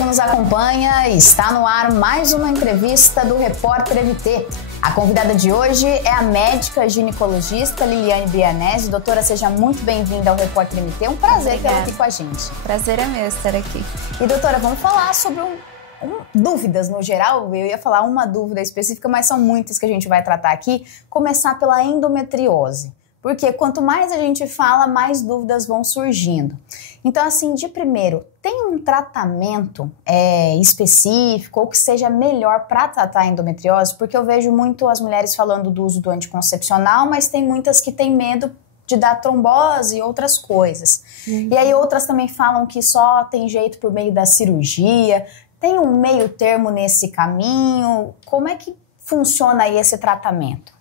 que nos acompanha, está no ar mais uma entrevista do Repórter MT. A convidada de hoje é a médica ginecologista Liliane Brianesi. Doutora, seja muito bem-vinda ao Repórter MT. É um prazer tê-la aqui com a gente. Prazer é meu estar aqui. E doutora, vamos falar sobre dúvidas no geral. Eu ia falar uma dúvida específica, mas são muitas que a gente vai tratar aqui. Começar pela endometriose. Porque quanto mais a gente fala, mais dúvidas vão surgindo. Então, assim, de primeiro, tem um tratamento específico ou que seja melhor para tratar a endometriose? Porque eu vejo muito as mulheres falando do uso do anticoncepcional, mas tem muitas que têm medo de dar trombose e outras coisas. E aí outras também falam que só tem jeito por meio da cirurgia. Tem um meio termo nesse caminho? Como é que funciona aí esse tratamento?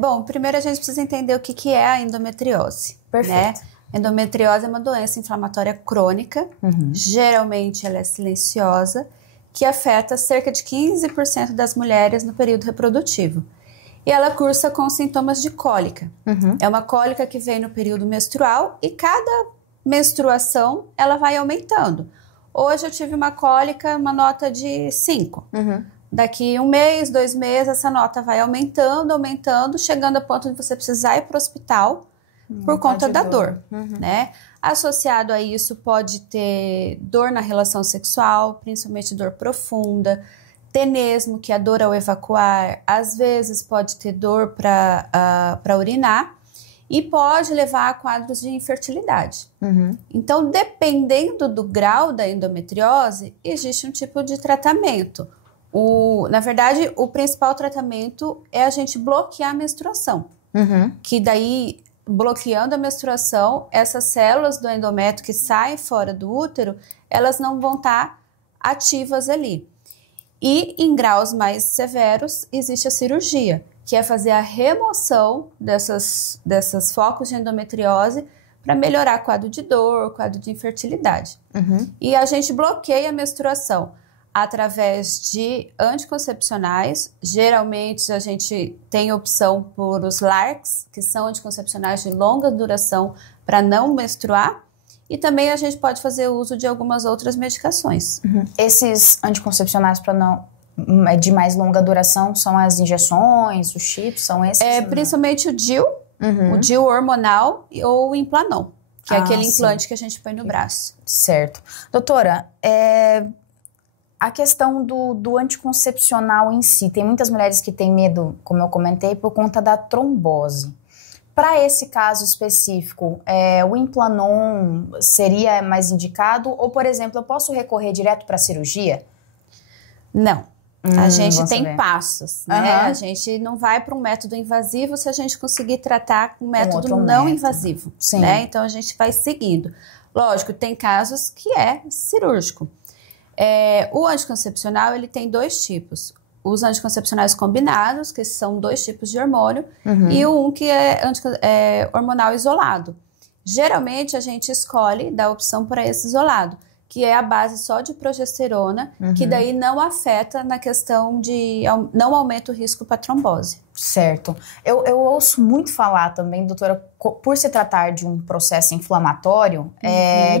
Bom, primeiro a gente precisa entender o que é a endometriose. Perfeito. Né? Endometriose é uma doença inflamatória crônica, geralmente ela é silenciosa, que afeta cerca de 15% das mulheres no período reprodutivo. E ela cursa com sintomas de cólica. É uma cólica que vem no período menstrual e cada menstruação ela vai aumentando. Hoje eu tive uma cólica, uma nota de 5. Daqui 1 mês, 2 meses, essa nota vai aumentando, chegando a ponto de você precisar ir para o hospital por conta da dor, né? Associado a isso pode ter dor na relação sexual, principalmente dor profunda, tenesmo, que é a dor ao evacuar, às vezes pode ter dor para urinar e pode levar a quadros de infertilidade. Então, dependendo do grau da endometriose, existe um tipo de tratamento. Na verdade, o principal tratamento é a gente bloquear a menstruação. Que daí, bloqueando a menstruação, essas células do endométrio que saem fora do útero, elas não vão estar ativas ali. E em graus mais severos, existe a cirurgia, que é fazer a remoção dessas focos de endometriose para melhorar quadro de dor, quadro de infertilidade. E a gente bloqueia a menstruação através de anticoncepcionais. Geralmente a gente tem opção por os LARCs, que são anticoncepcionais de longa duração para não menstruar, e também a gente pode fazer uso de algumas outras medicações. Esses anticoncepcionais de mais longa duração são as injeções, os chips, são esses? Principalmente o DIU, o DIU hormonal ou o Implanon, que é aquele implante que a gente põe no braço. Certo. Doutora, a questão do anticoncepcional em si, tem muitas mulheres que têm medo, como eu comentei, por conta da trombose. Para esse caso específico, o Implanon seria mais indicado? Ou, por exemplo, eu posso recorrer direto para a cirurgia? Não. A gente tem passos, né? A gente não vai para um método invasivo se a gente conseguir tratar com um método não invasivo. Né? Então, a gente vai seguindo. Lógico, tem casos que é cirúrgico. O anticoncepcional, ele tem 2 tipos. Os anticoncepcionais combinados, que são 2 tipos de hormônio, e um que é hormonal isolado. Geralmente, a gente escolhe dar opção para esse isolado, que é a base só de progesterona, que daí não afeta na questão de... não aumenta o risco para trombose. Certo. Eu ouço muito falar também, doutora, por se tratar de um processo inflamatório,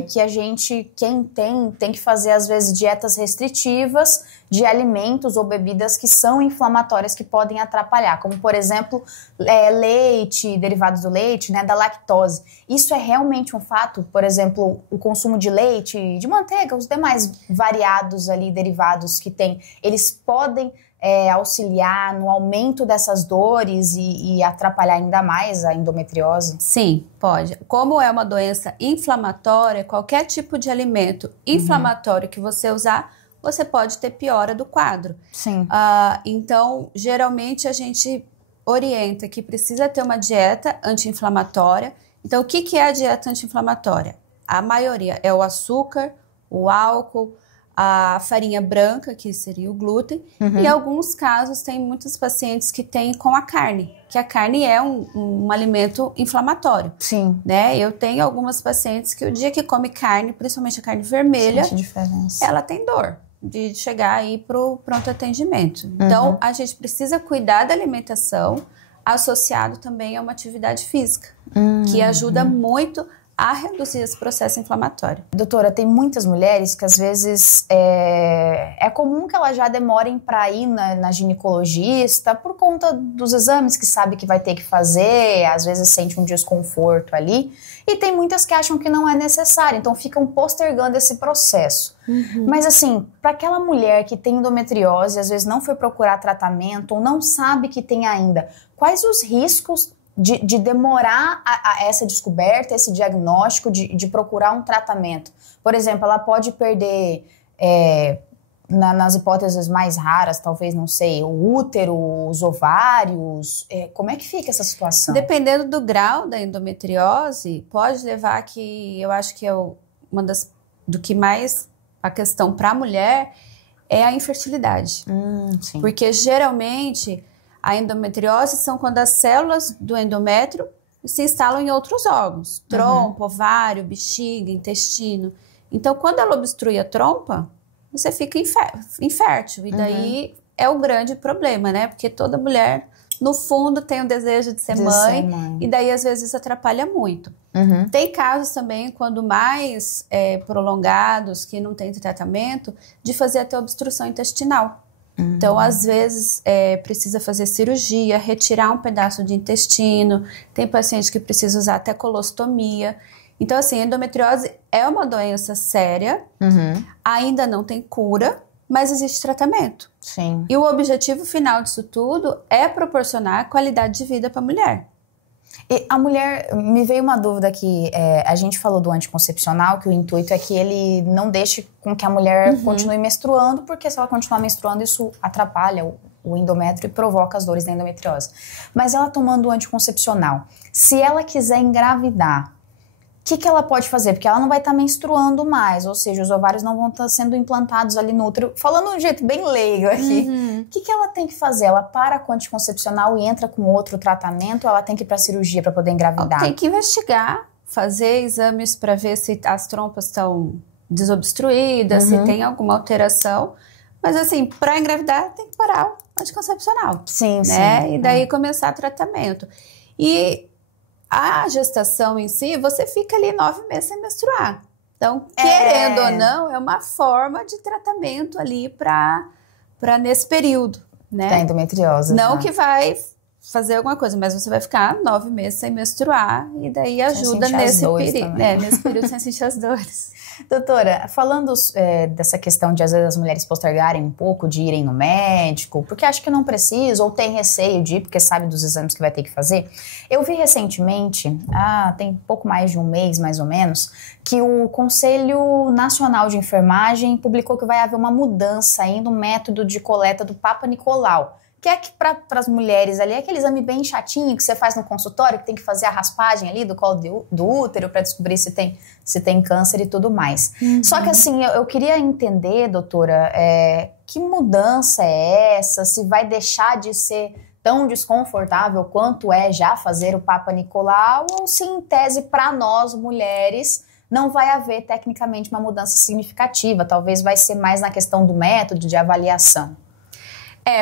que a gente, quem tem que fazer às vezes dietas restritivas de alimentos ou bebidas que são inflamatórias, que podem atrapalhar, como por exemplo, leite, derivados do leite, né, da lactose. Isso é realmente um fato? Por exemplo, o consumo de leite, de manteiga, os demais variados ali, derivados que tem, eles podem auxiliar no aumento dessas dores e atrapalhar ainda mais a endometriose? Sim, pode. Como é uma doença inflamatória, qualquer tipo de alimento inflamatório que você usar, você pode ter piora do quadro. Sim. Então, geralmente a gente orienta que precisa ter uma dieta anti-inflamatória. Então, o que é a dieta anti-inflamatória? A maioria é o açúcar, o álcool, a farinha branca, que seria o glúten, e em alguns casos tem muitos pacientes que têm com a carne, que a carne é um alimento inflamatório. Sim. Né? Eu tenho algumas pacientes que o dia que come carne, principalmente a carne vermelha, sente diferença. Ela tem dor de chegar aí pro pronto atendimento. Então, a gente precisa cuidar da alimentação, associado também a uma atividade física, que ajuda muito a reduzir esse processo inflamatório. Doutora, tem muitas mulheres que às vezes é comum que elas já demorem para ir na ginecologista por conta dos exames que sabe que vai ter que fazer, às vezes sente um desconforto ali, e tem muitas que acham que não é necessário, então ficam postergando esse processo. Mas assim, para aquela mulher que tem endometriose, às vezes não foi procurar tratamento ou não sabe que tem ainda, quais os riscos de demorar essa descoberta, esse diagnóstico, de procurar um tratamento? Por exemplo, ela pode perder, nas hipóteses mais raras, talvez, não sei, o útero, os ovários. Como é que fica essa situação? Dependendo do grau da endometriose, pode levar que, eu acho que é do que mais a questão para a mulher é a infertilidade. Sim. Porque geralmente a endometriose são quando as células do endométrio se instalam em outros órgãos. Trompa, ovário, bexiga, intestino. Então, quando ela obstrui a trompa, você fica infértil. E daí é o grande problema, né? Porque toda mulher, no fundo, tem o desejo de ser mãe. E daí, às vezes, isso atrapalha muito. Tem casos também, quando mais prolongados, que não tem tratamento, de fazer até obstrução intestinal. Então, às vezes, precisa fazer cirurgia, retirar um pedaço de intestino. Tem paciente que precisa usar até colostomia. Então, assim, endometriose é uma doença séria, ainda não tem cura, mas existe tratamento. Sim. E o objetivo final disso tudo é proporcionar qualidade de vida para a mulher. E a mulher, me veio uma dúvida aqui, a gente falou do anticoncepcional, que o intuito é que ele não deixe com que a mulher continue menstruando, porque se ela continuar menstruando, isso atrapalha o endométrio e provoca as dores da endometriose. Mas ela tomando o anticoncepcional, se ela quiser engravidar, o que ela pode fazer? Porque ela não vai estar menstruando mais, ou seja, os ovários não vão estar sendo implantados ali no útero. Falando de um jeito bem leigo aqui, o que ela tem que fazer? Ela para com o anticoncepcional e entra com outro tratamento, ou ela tem que ir para a cirurgia para poder engravidar? Tem que investigar, fazer exames para ver se as trompas estão desobstruídas, se tem alguma alteração. Mas assim, para engravidar tem que parar o anticoncepcional. Sim, né? sim. E daí começar tratamento. E a gestação em si, você fica ali 9 meses sem menstruar. Então, querendo ou não, é uma forma de tratamento ali para nesse período, né? Da endometriose. Não que vai fazer alguma coisa, mas você vai ficar 9 meses sem menstruar e daí ajuda nesse período sem sentir as dores. Doutora, falando dessa questão de às vezes as mulheres postergarem um pouco de irem no médico, porque acham que não precisa ou tem receio de ir, porque sabe dos exames que vai ter que fazer, eu vi recentemente, tem pouco mais de um mês mais ou menos, que o Conselho Nacional de Enfermagem publicou que vai haver uma mudança aí no método de coleta do Papa Nicolau. Que é que para as mulheres ali, é aquele exame bem chatinho que você faz no consultório, que tem que fazer a raspagem ali do colo do útero para descobrir se tem câncer e tudo mais. Só que assim, eu queria entender, doutora, que mudança é essa? Se vai deixar de ser tão desconfortável quanto é já fazer o Papa Nicolau, ou se em tese para nós mulheres não vai haver tecnicamente uma mudança significativa, talvez vai ser mais na questão do método de avaliação.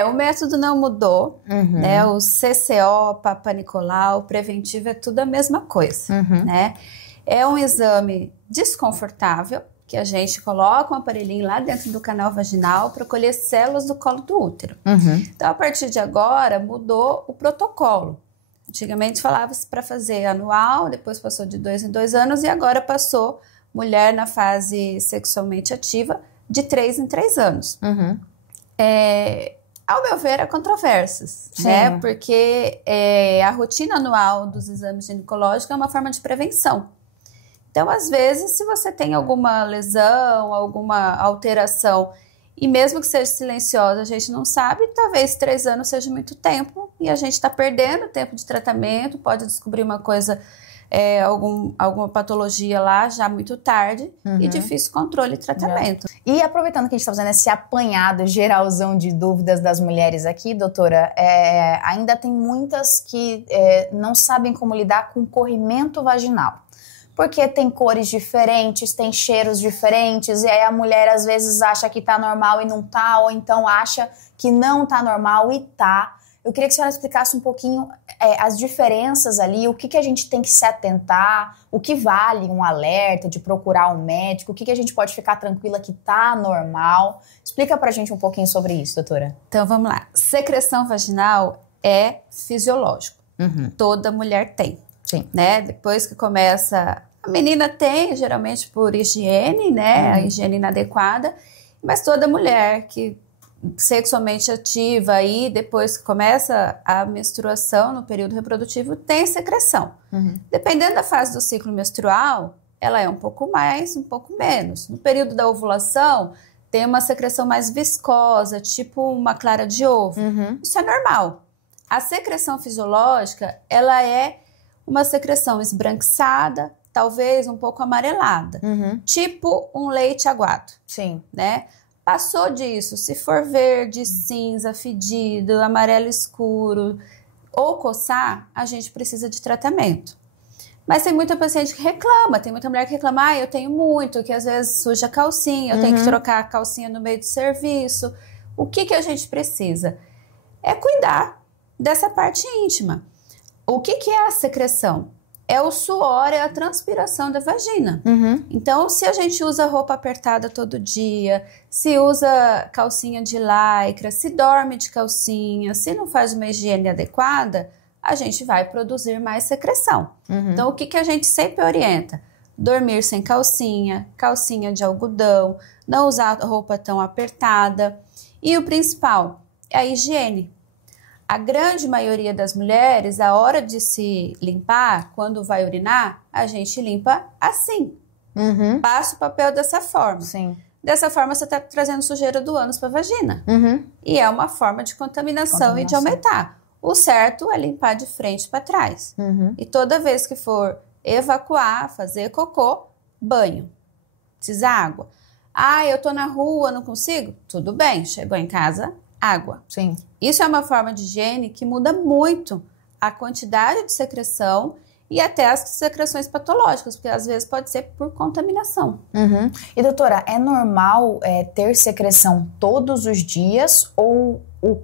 O método não mudou, né? O CCO, Papa Nicolau, preventivo, é tudo a mesma coisa, né? É um exame desconfortável, que a gente coloca um aparelhinho lá dentro do canal vaginal para colher células do colo do útero. Então, a partir de agora, mudou o protocolo. Antigamente falava-se para fazer anual, depois passou de 2 em 2 anos e agora passou mulher na fase sexualmente ativa de 3 em 3 anos. Ao meu ver, há controvérsias, né? Porque a rotina anual dos exames ginecológicos é uma forma de prevenção. Então, às vezes, se você tem alguma lesão, alguma alteração, e mesmo que seja silenciosa, a gente não sabe, talvez 3 anos seja muito tempo, e a gente está perdendo tempo de tratamento, pode descobrir uma coisa, alguma patologia lá já muito tarde, e difícil controle e tratamento. E aproveitando que a gente está fazendo esse apanhado geralzão de dúvidas das mulheres aqui, doutora, ainda tem muitas que não sabem como lidar com corrimento vaginal. Porque tem cores diferentes, tem cheiros diferentes, e aí a mulher às vezes acha que tá normal e não tá, ou então acha que não tá normal e tá. eu queria que a senhora explicasse um pouquinho as diferenças ali, o que a gente tem que se atentar, o que vale um alerta de procurar um médico, o que a gente pode ficar tranquila que tá normal. Explica pra gente um pouquinho sobre isso, doutora. Então, vamos lá. Secreção vaginal é fisiológico. Toda mulher tem. Sim. Né? Depois que começa... A menina tem, geralmente por higiene, né? A higiene inadequada. Mas toda mulher que sexualmente ativa e depois que começa a menstruação no período reprodutivo tem secreção. Dependendo da fase do ciclo menstrual, ela é um pouco mais, um pouco menos. No período da ovulação, tem uma secreção mais viscosa, tipo uma clara de ovo. Isso é normal. A secreção fisiológica, ela é uma secreção esbranquiçada, talvez um pouco amarelada, tipo um leite aguado. Sim. Né? Passou disso, se for verde, cinza, fedido, amarelo escuro ou coçar, a gente precisa de tratamento. Mas tem muita paciente que reclama, tem muita mulher que reclama, eu tenho muito, que às vezes suja a calcinha, eu tenho que trocar a calcinha no meio do serviço. O que a gente precisa? É cuidar dessa parte íntima. O que é a secreção? É o suor, é a transpiração da vagina. Então, se a gente usa roupa apertada todo dia, se usa calcinha de lycra, se dorme de calcinha, se não faz uma higiene adequada, a gente vai produzir mais secreção. Então, o que a gente sempre orienta? Dormir sem calcinha, calcinha de algodão, não usar roupa tão apertada. E o principal é a higiene. A grande maioria das mulheres, a hora de se limpar, quando vai urinar, a gente limpa assim. Passa o papel dessa forma. Sim. Dessa forma, você está trazendo sujeira do ânus para a vagina. E é uma forma de contaminação e de aumentar. O certo é limpar de frente para trás. E toda vez que for evacuar, fazer cocô, banho. Precisa água. Eu tô na rua, não consigo? Tudo bem, chegou em casa, água. Sim. Isso é uma forma de higiene que muda muito a quantidade de secreção e até as secreções patológicas, porque às vezes pode ser por contaminação. E doutora, é normal ter secreção todos os dias ou o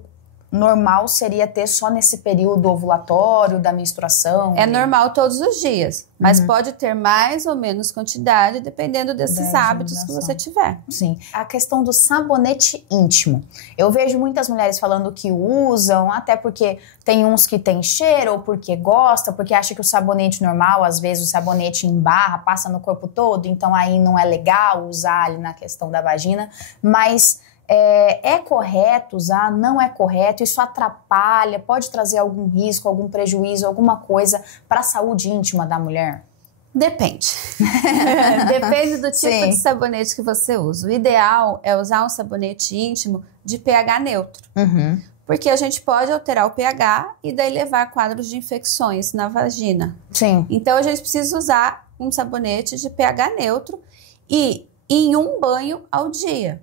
normal seria ter só nesse período ovulatório da menstruação? É normal todos os dias, mas pode ter mais ou menos quantidade dependendo desses hábitos que você tiver. Sim. A questão do sabonete íntimo. Eu vejo muitas mulheres falando que usam, até porque tem uns que tem cheiro ou porque gosta, porque acha que o sabonete normal, às vezes o sabonete em barra passa no corpo todo, então aí não é legal usar ali na questão da vagina, mas... É correto usar? Não é correto? Isso atrapalha? Pode trazer algum risco, algum prejuízo, alguma coisa para a saúde íntima da mulher? Depende. Depende do tipo de sabonete que você usa. O ideal é usar um sabonete íntimo de pH neutro. Porque a gente pode alterar o pH e daí levar a quadros de infecções na vagina. Sim. Então a gente precisa usar um sabonete de pH neutro e em um banho ao dia.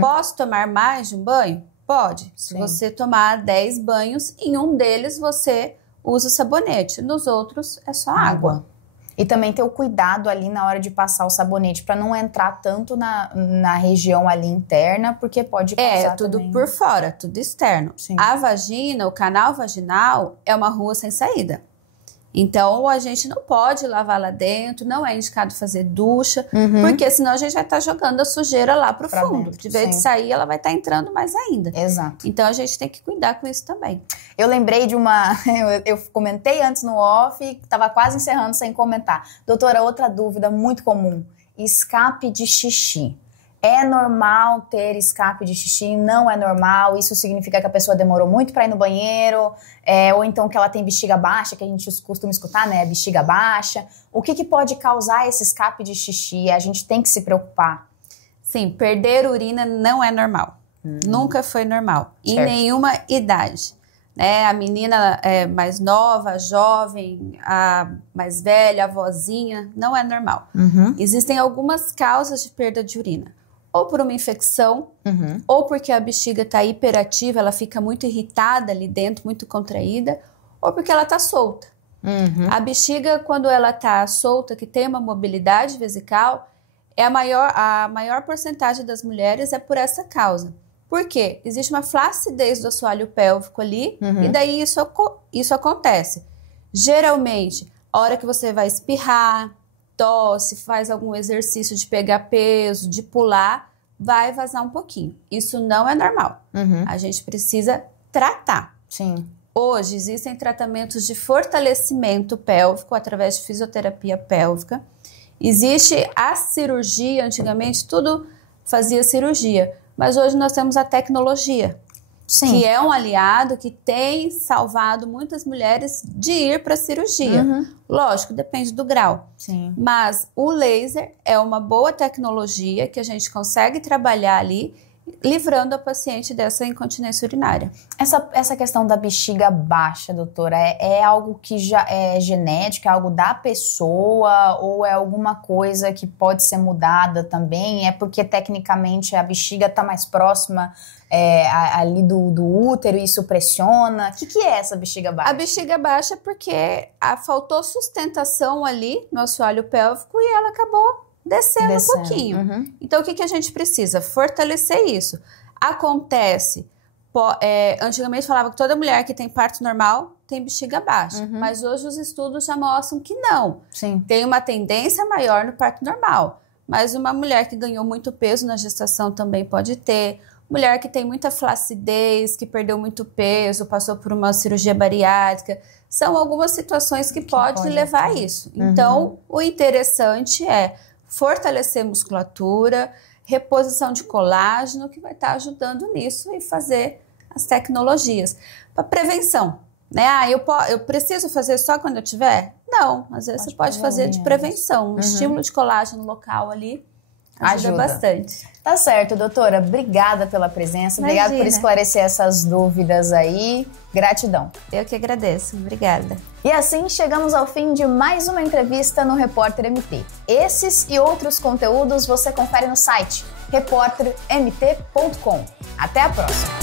Posso tomar mais de um banho? Pode. Se você tomar 10 banhos, em um deles você usa o sabonete. Nos outros é só água. E também ter o cuidado ali na hora de passar o sabonete, para não entrar tanto na região ali interna, porque pode causar tudo também... por fora, tudo externo. Sim. A vagina, o canal vaginal, é uma rua sem saída. Então, a gente não pode lavar lá dentro, não é indicado fazer ducha, porque senão a gente vai estar jogando a sujeira lá pro fundo. De vez de sair, ela vai estar entrando mais ainda. Exato. Então, a gente tem que cuidar com isso também. Eu lembrei de uma... Eu comentei antes no off, estava quase encerrando sem comentar. Doutora, outra dúvida muito comum. Escape de xixi. É normal ter escape de xixi? Não é normal? Isso significa que a pessoa demorou muito para ir no banheiro? Ou então que ela tem bexiga baixa, que a gente costuma escutar, né? Bexiga baixa. O que pode causar esse escape de xixi? A gente tem que se preocupar. Sim, perder urina não é normal. Nunca foi normal. Certo. Em nenhuma idade. Né? A menina mais nova, a jovem, a mais velha, a vozinha, não é normal. Existem algumas causas de perda de urina. Ou por uma infecção, ou porque a bexiga está hiperativa, ela fica muito irritada ali dentro, muito contraída, ou porque ela está solta. A bexiga, quando ela está solta, que tem uma mobilidade vesical, a maior porcentagem das mulheres é por essa causa. Por quê? Existe uma flacidez do assoalho pélvico ali, e daí isso acontece. Geralmente, a hora que você vai espirrar, tosse, faz algum exercício de pegar peso, de pular, vai vazar um pouquinho. Isso não é normal. A gente precisa tratar. Sim. Hoje existem tratamentos de fortalecimento pélvico através de fisioterapia pélvica. Existe a cirurgia, antigamente tudo fazia cirurgia, mas hoje nós temos a tecnologia. Sim. Que é um aliado que tem salvado muitas mulheres de ir para a cirurgia. Lógico, depende do grau. Sim. Mas o laser é uma boa tecnologia que a gente consegue trabalhar ali, livrando a paciente dessa incontinência urinária. Essa questão da bexiga baixa, doutora, é algo que já é genético, é algo da pessoa ou é alguma coisa que pode ser mudada também? É porque tecnicamente a bexiga está mais próxima ali do útero e isso pressiona? O que é essa bexiga baixa? A bexiga baixa é porque faltou sustentação ali no assoalho pélvico e ela acabou descendo um pouquinho. Então, o que a gente precisa? Fortalecer isso. Acontece, antigamente falava que toda mulher que tem parto normal tem bexiga baixa, mas hoje os estudos já mostram que não. Sim. Tem uma tendência maior no parto normal, mas uma mulher que ganhou muito peso na gestação também pode ter. Mulher que tem muita flacidez, que perdeu muito peso, passou por uma cirurgia bariátrica, são algumas situações que pode levar a isso. Então, o interessante é fortalecer musculatura, reposição de colágeno, que vai estar ajudando nisso e fazer as tecnologias. Para prevenção, né? Eu preciso fazer só quando eu tiver? Não, às vezes você pode fazer de prevenção. Um estímulo de colágeno local ali ajuda bastante. Tá certo, doutora. Obrigada pela presença. Imagina. Obrigada por esclarecer essas dúvidas aí. Gratidão. Eu que agradeço. Obrigada. E assim chegamos ao fim de mais uma entrevista no Repórter MT. Esses e outros conteúdos você confere no site repórtermt.com. Até a próxima!